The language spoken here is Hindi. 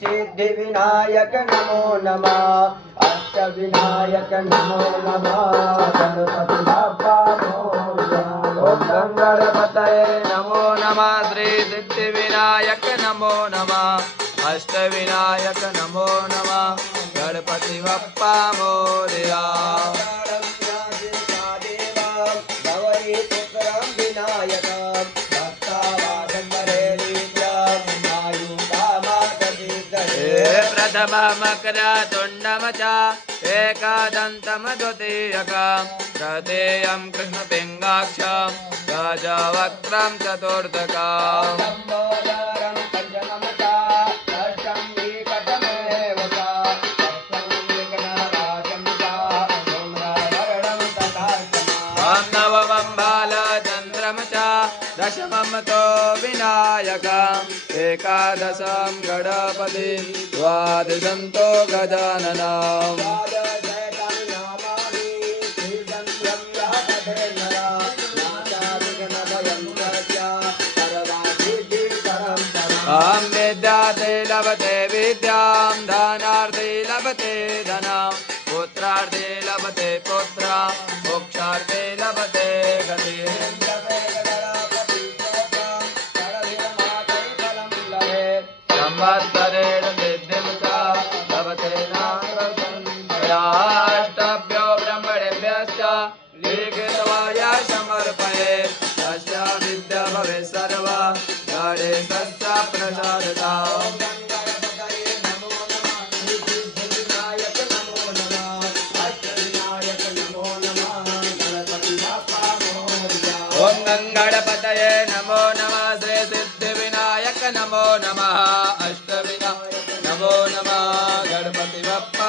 सिद्धि विनायक नमो नमः अष्ट विनायक नमो नमः गणपति बाप्पा मोरया ओम गणपतये नमो नमः श्री सिद्धि विनायक नमो नमः अष्ट विनायक नमो नमः गणपति बाप्पा मोरया प्रथम मकर तुंडमचा एकदंतम द्वितीयकं तृतीयं कृष्ण पिंगाक्षं गजवक्त्रं चतुर्थकम् नवमं बालचन्द्रं च दशमं तो विनायकम् एकादशं गणपति द्वादशं तो गजाननम् अहं विद्यार्थे लभते विद्यां धनार्थे लभते धनं पुत्रार्थे लभते पुत्रा मोक्षार्थे लभते गतिः संवत्सरेण सिद्धिं च लभते नाष्टभ्यो ब्रह्मणेभ्यश्च लिखित्वाय समर्पयेत् तस्य विद्या भवेत् सर्वा गणेशस्य प्रसादता ओम गणपतये नमो नमः श्री सिद्धि विनायक नमो नमः अष्ट विनायक नमो नमः गणपति बाप्पा